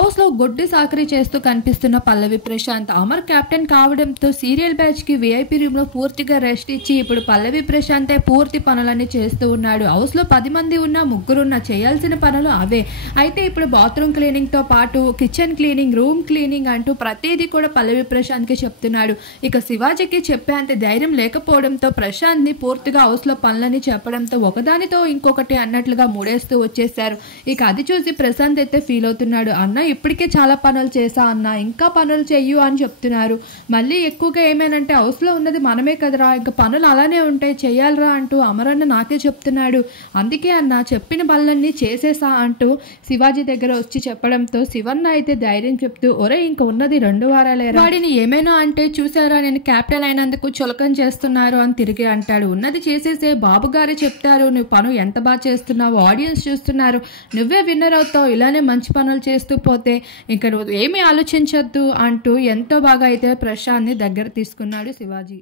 House లో గొడ్డి సాకరీ చేస్తూ కనిపిస్తున్న పల్లవి ప్రశాంత్ అమర్ కెప్టెన్ కావడంతో సీరియల్ బ్యాచ్ కి విఐపీ రూమ్ లో పూర్తిగా రెస్ట్ ఇచ్చి ఇప్పుడు పల్లవి ప్రశాంతే పూర్తి పనులన్నీ చేస్తూ ఉన్నాడు. హౌస్ లో 10 మంది ఉన్నా, ముగ్గురున్నా చేయాల్సిన పనులు అవే. అయితే ఇప్పుడు బాత్రూమ్ క్లీనింగ్ తో పాటు కిచెన్ క్లీనింగ్, రూమ్ క్లీనింగ్ అంటూ ప్రతిదీ కూడా పల్లవి ప్రశాంత్ కి చెప్తున్నాడు. ఇక శివాజీకి చెప్పేంత ధైర్యం లేకపోవడంతో ప్రశాంత్ ని పూర్తిగా హౌస్ లో పనులని చెప్పడంతో ఒకదానితో ఇంకొకటి అన్నట్లుగా మూడేస్తూ వచ్చేసారు. ఇక అది చూసి ప్రశాంత్ అయితే ఫీల్ అవుతున్నాడు. అన్న ఇప్పటికే చాలా పనులు చేసా అన్న, ఇంకా పనులు చెయ్యు అని చెప్తున్నారు. మళ్ళీ ఎక్కువగా ఏమేనంటే హౌస్ లో ఉన్నది మనమే కదరా, ఇంకా పనులు అలానే ఉంటాయి చెయ్యాలరా అంటూ అమరన్న నాకే చెప్తున్నాడు. అందుకే అన్న చెప్పిన పనులన్నీ చేసేసా అంటూ శివాజీ దగ్గర వచ్చి చెప్పడంతో శివన్న అయితే ధైర్యం చెప్తూ, ఒరే ఇంక ఉన్నది 2 వారాలేరా, వాడిని ఏమైనా అంటే చూసారా నేను కెప్టెన్ అయినందుకు చులకం చేస్తున్నారు అని తిరిగి అంటాడు. ఉన్నది చేసేసే, బాబు గారే చెప్తారు నువ్వు పను ఎంత బాగా చేస్తున్నావు, ఆడియన్స్ చూస్తున్నారు, నువ్వే విన్నర్ అవుతావు, ఇలానే మంచి పనులు చేస్తూ పోతే ఇంకా నువ్వు ఏమీ ఆలోచించొద్దు అంటూ ఎంతో బాగా అయితే ప్రశాంత్ని దగ్గర తీసుకున్నాడు శివాజీ.